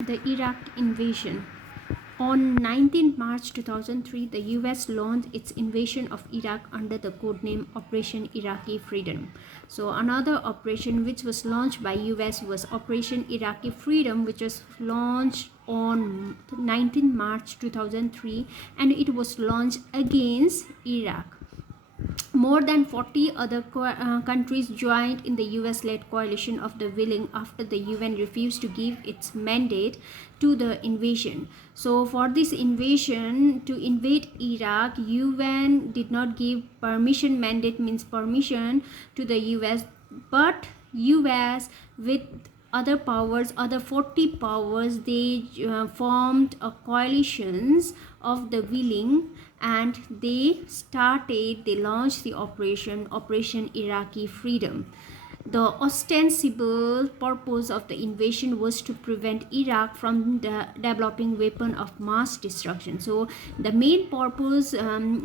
The Iraq invasion. On 19 March 2003, the US launched its invasion of Iraq under the codename Operation Iraqi Freedom. So another operation which was launched by US was Operation Iraqi Freedom, which was launched on 19 March 2003, and it was launched against Iraq. More than 40 other countries joined in the US-led coalition of the willing after the UN refused to give its mandate to the invasion. So for this invasion, to invade Iraq, UN did not give permission. Mandate means permission to the US, but US with other powers, other 40 powers, they formed a coalitions of the willing, and they launched the Operation Iraqi Freedom. The ostensible purpose of the invasion was to prevent Iraq from developing weapon of mass destruction. So the main purpose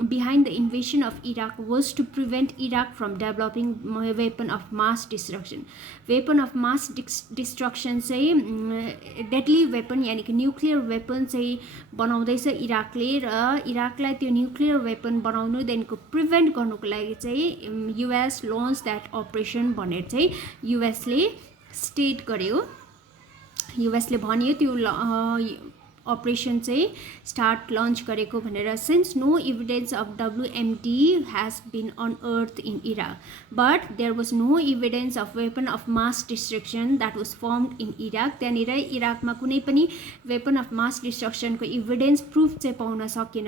behind the invasion of Iraq was to prevent Iraq from developing weapon of mass destruction. Weapon of mass destruction चाहिँ deadly weapon यानी कि nuclear weapon चाहिँ बनाउँदैछ इराकले, र इराकलाई त्यो nuclear weapon बनाउनुदेखिको prevent गर्नुको लागि चाहिँ US lunch that operation भनेर चाहिँ युएसले स्टेट गर्यो, युएसले भन्यो त्यो operation चाहिँ start launch गरेको भनेर. Since no evidence of WMD has been unearthed in Iraq, but there was no evidence of weapon of mass destruction that was formed in Iraq. त्यहाँनिर इराकमा कुनै पनि weapon of mass destruction को evidence proof चाहिँ pound सकेन.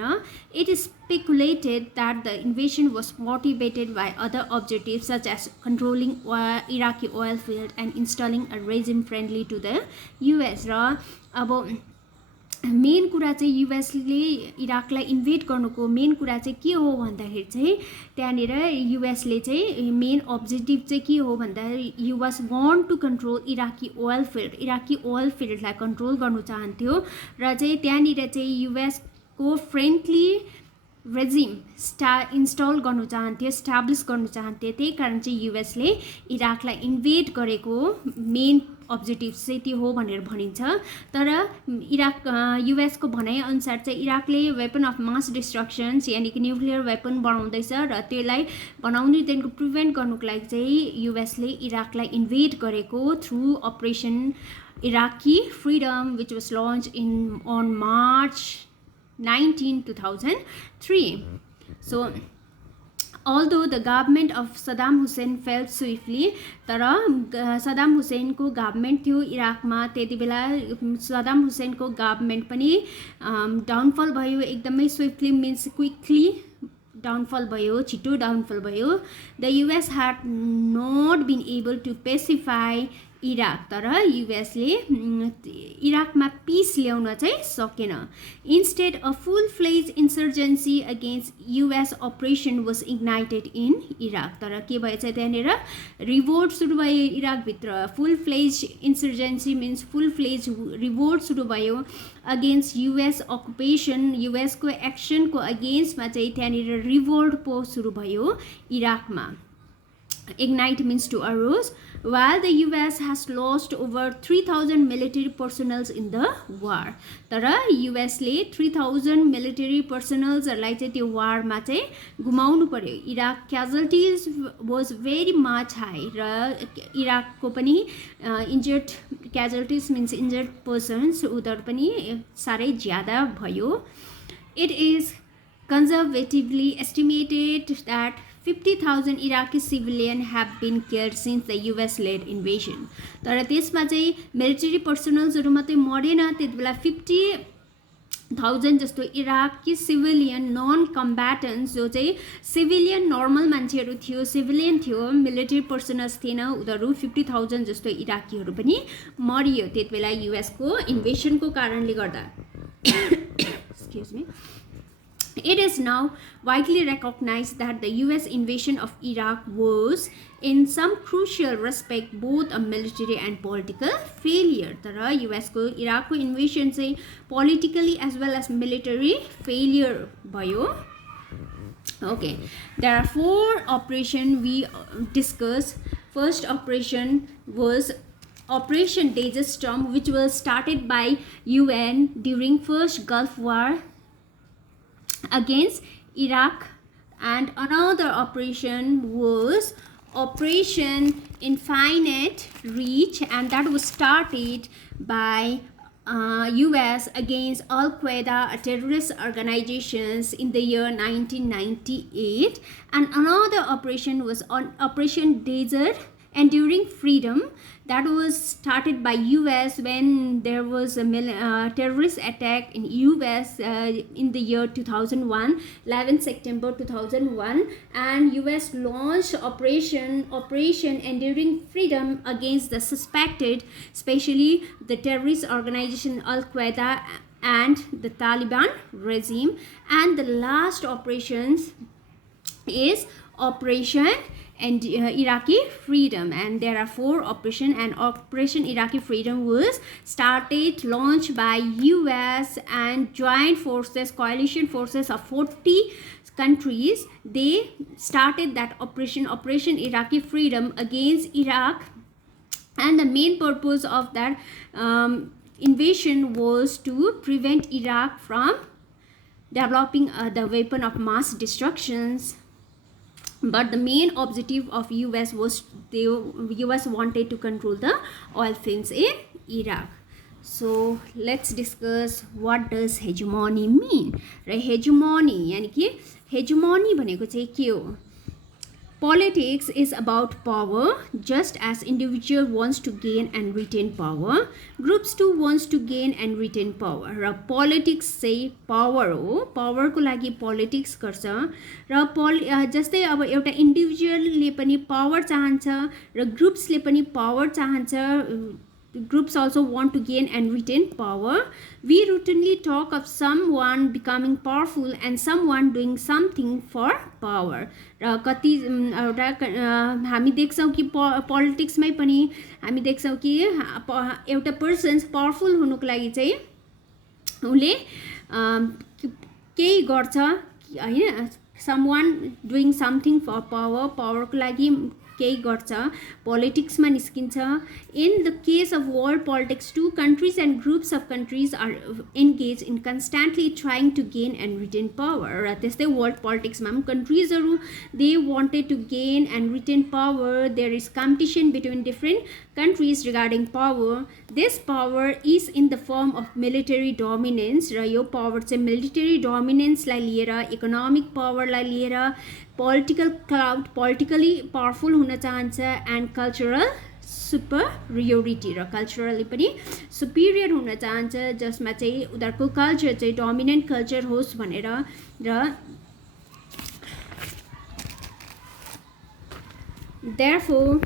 It is speculated that the invasion was motivated by other objectives such as controlling Iraqi oil field and installing a regime friendly to the US. र अब main कुरा चाहिँ युएसले इराकलाई invade गर्नुको main कुरा चाहिँ के हो भन्दाखेरि चाहिँ त्यहाँनिर युएसले चाहिँ मेन अब्जेक्टिभ चाहिँ के हो भन्दाखेरि US want to control Iraqi oil फिल्डलाई कन्ट्रोल गर्नु चाहन्थ्यो, र चाहिँ त्यहाँनिर चाहिँ युएसको फ्रेन्डली रेजिम इन्स्टल गर्नु चाहन्थ्यो, स्ट्याब्लिस गर्नु चाहन्थ्यो. त्यही कारण चाहिँ युएसले इराकलाई इन्भेड गरेको मेन अब्जेक्टिभ चाहिँ त्यो हो भनेर भनिन्छ. तर युएसको भनाइअनुसार चाहिँ इराकले वेपन अफ मास डिस्ट्रक्सन्स यानि कि न्युक्लियर वेपन बनाउँदैछ, र त्यसलाई बनाउनेदेखिको प्रिभेन्ट गर्नुको लागि चाहिँ युएसले इराकलाई इन्भेड गरेको through operation Iraqi freedom which was launch on March 19, 2003. So although the government of Saddam Hussein fell swiftly, तर सदाम हुसैनको गभर्मेन्ट थियो इराकमा त्यति बेला, सदाम हुसैनको गभर्मेन्ट पनि डाउनफल भयो एकदमै स्विफ्टली, मिन्स क्विकली डाउनफल भयो, छिटो डाउनफल भयो. The US had not been able to pacify Iraq, तर युएसले इराकमा पिस ल्याउन चाहिँ सकेन. Instead a full fledge insurgency against US operation was ignited in Iraq. तर के भएछ त्यहाँनिर रिभोल्ट सुरु भयो इराकभित्र. Full fledge insurgency means full fledge revolt सुरु भयो अगेन्स्ट युएस अकुपेसन, युएसको एक्सनको अगेन्स्टमा चाहिँ त्यहाँनिर रिभोल्ट पो सुरु भयो इराकमा. Ignite means to arouse. While the US has lost over 3,000 military personnel in the war, तर युएसले 3,000 military personnel लाई चाहिँ त्यो वारमा चाहिँ गुमाउनु पर्यो. Iraq casualties was very much high, र इराकको पनि injured casualties means injured persons उनीहरू पनि साह्रै ज्यादा भयो. It is conservatively estimated that 50,000 Iraqi civilians have been killed since the US-led invasion. तर त्यसमा चाहिँ मिलिट्री पर्सनल्सहरू मात्रै मरेन, त्यति बेला 50,000 जस्तो इराकी सिभिलियन नन कम्ब्याटेन्ट्स जो चाहिँ सिभिलियन नर्मल मान्छेहरू थियो, सिभिलियन थियो, मिलिट्री पर्सनल्स थिएन, उनीहरू 50,000 जस्तो इराकीहरू पनि मरियो त्यति बेला युएसको इन्भेसनको कारणले गर्दा. Excuse me. It is now widely recognized that the US invasion of Iraq was, in some crucial respect, both a military and political failure. तर US को इराक को invasion चाहिँ politically as well as military failure भयो. Okay, there are 4 operations we discussed. First operation was Operation Desert Storm, which was started by UN during first Gulf War against Iraq, and another operation was Operation Infinite Reach, and that was started by US against Al Qaeda terrorist organizations in the year 1998. And another operation was on Operation Desert Enduring Freedom, that was started by US when there was a terrorist attack in US in the year 2001, 11 September 2001, and US launched Operation Enduring Freedom against the suspected, especially the terrorist organization Al Qaeda and the Taliban regime. And the last operations is Operation and Iraqi Freedom, and there are 4 operations, and Operation Iraqi Freedom was launched by US and joint forces, coalition forces of 40 countries. They started that Operation Iraqi Freedom against Iraq, and the main purpose of that invasion was to prevent Iraq from developing the weapon of mass destructions. But the main objective of US was US wanted to control the oil fields in Iraq. So let's discuss what does hegemony mean. Right? Hegemony यानी कि hegemony भनेको चाहिँ के हो? Politics is about power. Just as individual wants to gain and retain power, groups too wants to gain and retain power. Raw politics चाहिँ power हो. Power को लागि politics गर्छ. र जस्तै अब एउटा individualले पनि power चाहन्छ र groupsले पनि power चाहन्छ. Groups also want to gain and retain power. We routinely talk of someone becoming powerful and someone doing something for power. र कति एउटा हामी देख्छौँ कि पोलिटिक्समै पनि हामी देख्छौँ कि एउटा पर्सन पावरफुल हुनुको लागि चाहिँ उले केही गर्छ हैन. someone doing something for power को लागि केही गर्छ, पोलिटिक्समा निस्किन्छ. In the case of world politics, two countries and groups of countries are engaged in constantly trying to gain and retain power. र त्यस्तै world politicsमा पनि countriesहरू they wanted to gain and retain power. There is competition between different countries regarding power. This power is in the form of military dominance. Raw yo power चाहिँ military dominance लाई लिएर, economic power लाई लिएर, political clout, politically powerful हुन चाहन्छ, and cultural superiority raw culturally पनि superior हुन चाहन्छ, जसमा चाहिँ उनीहरूको कल्चर चाहिँ dominant culture होस् भनेर. र therefore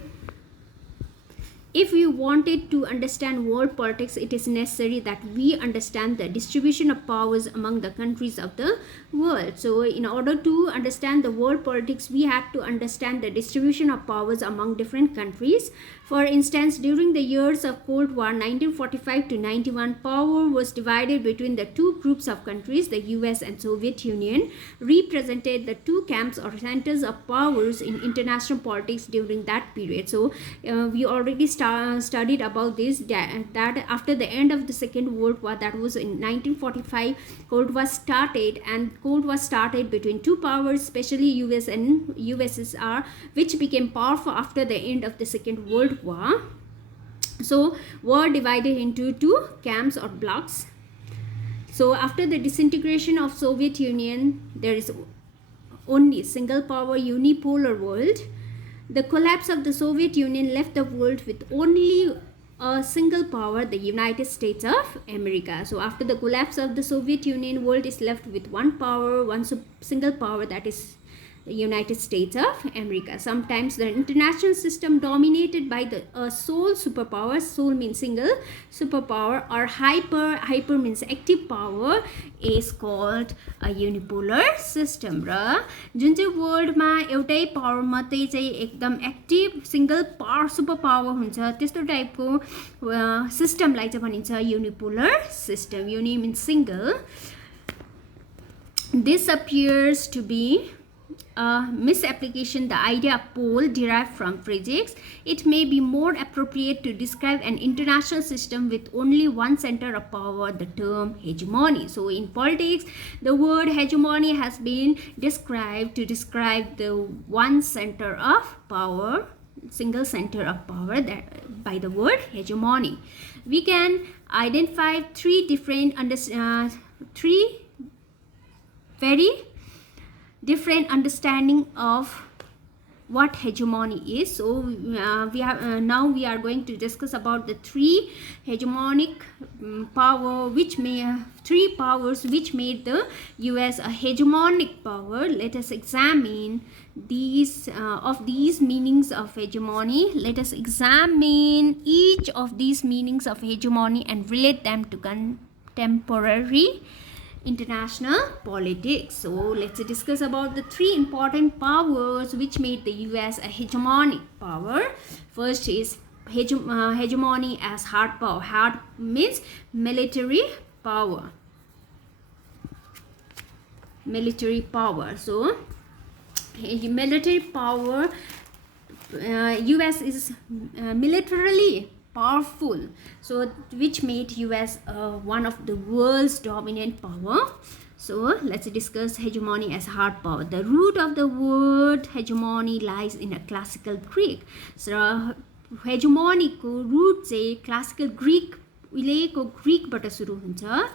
if we wanted to understand world politics, it is necessary that we understand the distribution of powers among the countries of the world. So in order to understand the world politics, we have to understand the distribution of powers among different countries. For instance, during the years of Cold War 1945 to 91, power was divided between the two groups of countries. The US and Soviet Union represented the two camps or centers of powers in international politics during that period. So we already studied about this, that after the end of the Second World War, that was in 1945, Cold War started, and Cold War started between two powers, especially US and USSR, which became powerful after the end of the Second World War. So war divided into two camps or blocks. So after the disintegration of Soviet Union, there is only single power unipolar world. The collapse of the Soviet Union left the world with only a single power, the United States of America. So after the collapse of the Soviet Union, world is left with one power, one single power, that is the United States of America. Sometimes the international system dominated by the sole superpower, sole means single superpower, or hyper means active power, is called a unipolar system. र जुन चाहिँ वर्ल्डमा एउटै power मात्रै चाहिँ एकदम active single power super power हुन्छ, त्यस्तो टाइपको सिस्टमलाई चाहिँ भनिन्छ unipolar system. Uni means single. This appears to be misapplication the idea pole derived from physics. It may be more appropriate to describe an international system with only one center of power, the term hegemony. So in politics, the word hegemony has been described to describe the one center of power, single center of power, that by the word hegemony. We can identify three very different understanding of what hegemony is. So now we are going to discuss about the three hegemonic three powers which made the US a hegemonic power. Let us examine these meanings of hegemony. Let us examine each of these meanings of hegemony and relate them to contemporary international politics. So let's discuss about the three important powers which made the US a hegemonic power. First is hegemony as hard power. Hard means military power. Military power. So military power, US is militarily powerful, so which made US one of the world's dominant power. So let's discuss hegemony as hard power. The root of the word hegemony lies in a classical Greek. So hegemony ko root say classical Greek उहिलेको ग्रीकबाट सुरु हुन्छ.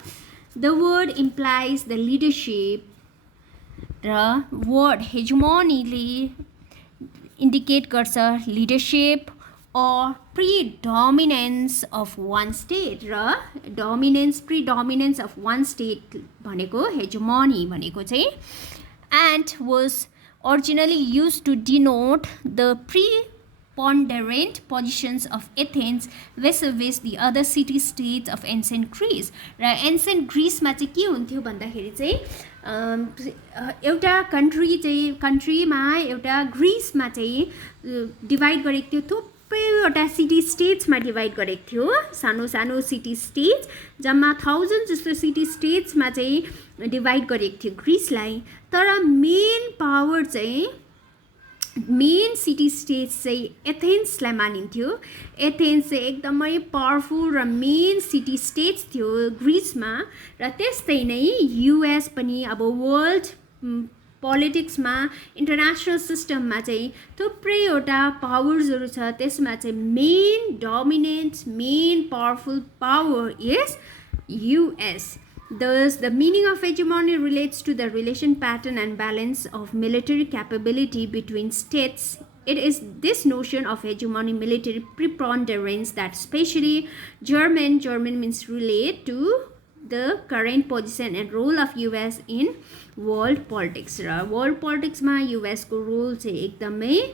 The word implies the leadership. The word hegemony indicate गर्छ leadership or predominance of one state. Raw predominance of one state भनेको hegemony भनेको चाहिँ, and was originally used to denote the preponderant positions of Athens vis-a-vis the other city-states of ancient Greece. Raw ancient Greece मा चाहिँ के हुन्थ्यो भन्दाखेरि चाहिँ एउटा कन्ट्रीमा एउटा ग्रीसमा चाहिँ डिभाइड गरेको थियो, थुप्रैवटा सिटी स्टेट्समा डिभाइड गरेको थियो, सानो सानो सिटी स्टेट्स, जम्मा 1000 जस्तो सिटी स्टेट्समा चाहिँ डिभाइड गरेको थियो ग्रीसलाई. तर मेन पावर चाहिँ मेन सिटी स्टेट्स चाहिँ एथेन्सलाई मानिन्थ्यो. एथेन्स चाहिँ एकदमै पावरफुल र मेन सिटी स्टेट्स थियो ग्रीसमा. र त्यस्तै नै युएस पनि अब वर्ल्ड पोलिटिक्समा इन्टरनेसनल सिस्टममा चाहिँ थुप्रैवटा पावर्सहरू छ. त्यसमा चाहिँ main dominant main powerful power is US. Thus, the meaning of hegemony relates to the relation pattern and balance of military capability between states. It is this notion of hegemony, military preponderance, that especially German means relate to the current position and role of US in world politics. World politics ma US को role चाहिँ एकदमै